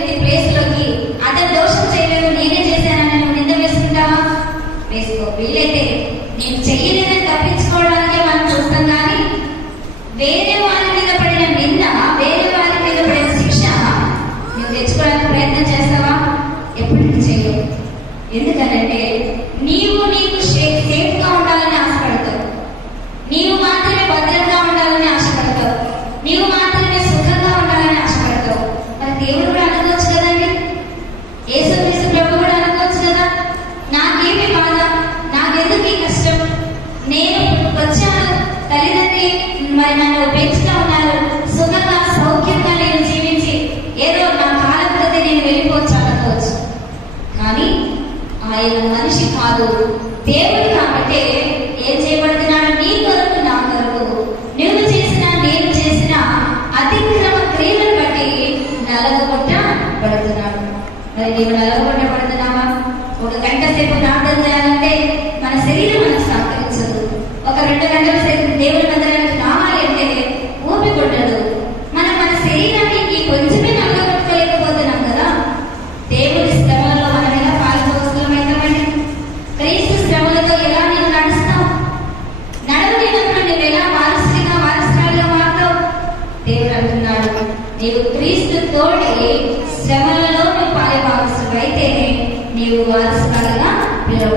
వ్యక్తి ప్లేస్ లోకి అతను దోషం చేయలేదు, నేనే చేశానని నువ్వు నింద వేసుకుంటావా? వేసుకో. వీలైతే నేను చెయ్యలేదని తప్పించుకోవడానికే మనం చూస్తాం, కానీ వేరే వారి మీద పడిన నింద, వేరే వారి మీద పడిన శిక్ష నువ్వు తెచ్చుకోవడానికి ప్రయత్నం చేస్తావా? ఎప్పటికీ చేయవు. ఎందుకనంటే నీకు సేఫ్గా ఉండాలని ఆశపడతావు, నీవు మాత్రమే భద్రంగా ఉండాలని ఆశపడతావు, నీవు మాత్రమే సుఖంగా ఉండాలని ఆశపడతావు. మరి దేవుడు కూడా అనుకోవచ్చు కదండి, యేసుక్రీస్తు ప్రభు కూడా అనుకోవచ్చు కదా, నాకేమి బాధ, నాకెందుకు ఈ కష్టం, నేను వచ్చాను, తల్లిదండ్రి మరి నన్ను పెంచుతా ఉన్నారు, సుఖంగా సౌఖ్యంగా నేను జీవించి ఏదో నా కాలం కొద్దీ నేను వెళ్ళిపోవచ్చు అనుకోవచ్చు. కానీ ఆయన మనిషి కాదు, దేవుడు. కాబట్టి ఏం చేయబడుతున్నాడు? నీ కొరకు, నా కొరకు, నువ్వు చేసిన, నేను చేసిన అతిక్రమ క్రియలను బట్టి నలగొట్టబడుతున్నాడు. మరి నీవు నలగొట్టబడుతున్నావా? ఒక గంట సేపు ప్రార్థన చేయాలంటే మన శరీరం మనకు సహకరించదు. ఒక 2 గంటల సేపు దేవుని మందిరానికి రావాలి అంటే ఊపి కొట్టదు. మనం మన శరీరానికి కొంచెమే నలగొట్టలేకపోతున్నాం కదా. దేవుడి శ్రమలలో మనం ఎలా పాల్గొవలమైతామండి? క్రీస్తు శ్రమలతో ఎలా నీవు నడుస్తావు? నడవలేనప్పుడు నువ్వు ఎలా వారసురాలుగా మారుతావు? దేవుడు అంటున్నాడు, నీవు క్రీస్తు తోడి శ్రమలలో నువ్వు పాలుభాగస్తుడు అయితే నీవు వారసురాలుగా పిలువ.